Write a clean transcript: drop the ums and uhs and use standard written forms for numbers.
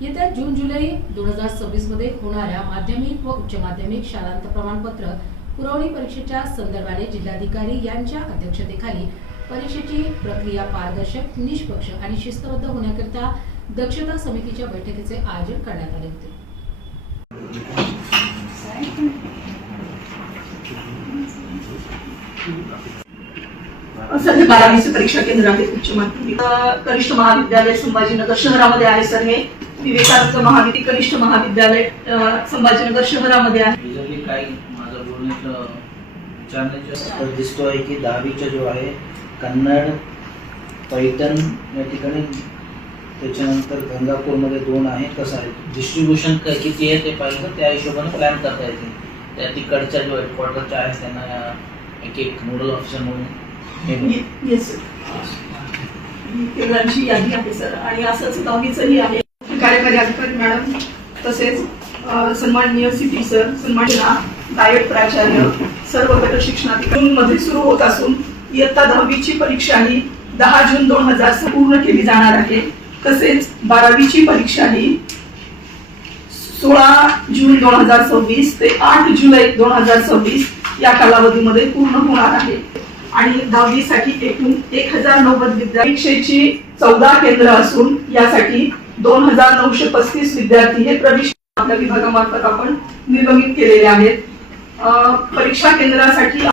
येत्या जून-जुलै 2026 मध्ये होणाऱ्या माध्यमिक व उच्च माध्यमिक शालांत प्रमाणपत्र पुरवणी परीक्षेच्या संदर्भाने जिल्हाधिकारी यांच्या अध्यक्षतेखाली परीक्षेची प्रक्रिया पारदर्शक, निष्पक्ष आणि शिस्तबद्ध होण्याकरिता दक्षता समितीच्या बैठकीचे आयोजन करण्यात आले होते। सध्या 12वीचे परीक्षा केंद्र आहे उच्च माध्यमिक कनिष्ठ महाविद्यालय संभाजीनगर शहरामध्ये आहे सर। हे विवेकानंद महाविद्यालय कनिष्ठ महाविद्यालय संभाजीनगर शहरामध्ये आहे। काय माझं बोलण्याचं विचारण्याचं दिसतो आहे की 10वीचा जो आहे कन्नड पैठण या ठिकाणी, त्याच्यानंतर गंगापूरमध्ये 2 आहे। कसं आहे डिस्ट्रीब्युशन किती आहे ते पाहिजे, त्या हिशोबाने प्लॅन करता येतील। त्या तिकडच्या जो हेडक्वार्टरच्या आहे त्यांना एक नोडल ऑफिसर म्हणून येस केंद्रांची यादी आहे सर। आणि असंच 10वीचंही आहे। कार्यकारी अधिकारी मॅडम तसेच सन्माननीय सीपी सर, सन्माननीय नायब प्राचार्य, सर्व गट शिक्षणाधिकारी मध्ये सुरू होत असून इयत्ता 10वीची परीक्षा ही 10 जून 2000 पूर्ण केली जाणार आहे। तसेच 12वीची परीक्षा ही 16 जून 2026 ते 8 जुलै 2026 या कालावधीमध्ये पूर्ण होणार आहे। आणि 10वी साठी एकूण 1090 परीक्षेची 14 केंद्र असून यासाठी 2935 विद्यार्थी हे प्रवेश आपल्या विभागामार्फत आपण निर्गमित केलेले आहेत। परीक्षा केंद्रासाठी